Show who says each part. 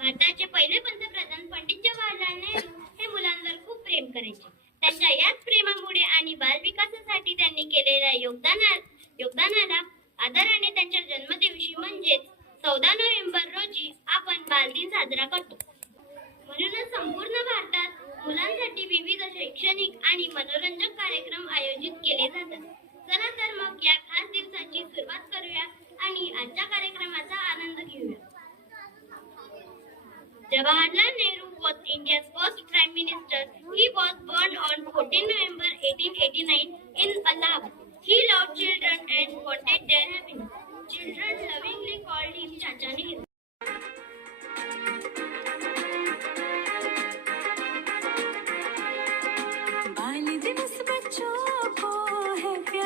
Speaker 1: भारताचे पहिले पंतप्रधान पंडित जवाहरलाल नेहरू हे मुलांवर खूप प्रेम करायचे. त्यांच्या याच प्रेमामुळे आणि बालविकासासाठी त्यांनी केलेल्या योगदाना योगदानाला आदराने त्यांच्या जन्मदिवशी म्हणजेच चौदा नोव्हेंबर रोजी आपण बालदिन साजरा करतो. म्हणूनच संपूर्ण भारतात मुलांसाठी विविध शैक्षणिक आणि मनोरंजक कार्यक्रम आयोजित केले जातात. चला तर मग या खास दिवसाची सुरुवात करूया आणि आजच्या कार्यक्रमात Jawaharlal Nehru was India's first Prime Minister. He was born on 14 November 1889 in Allahabad. He loved children and wanted their happiness. Children lovingly called him Chacha Nehru. बच्चों को है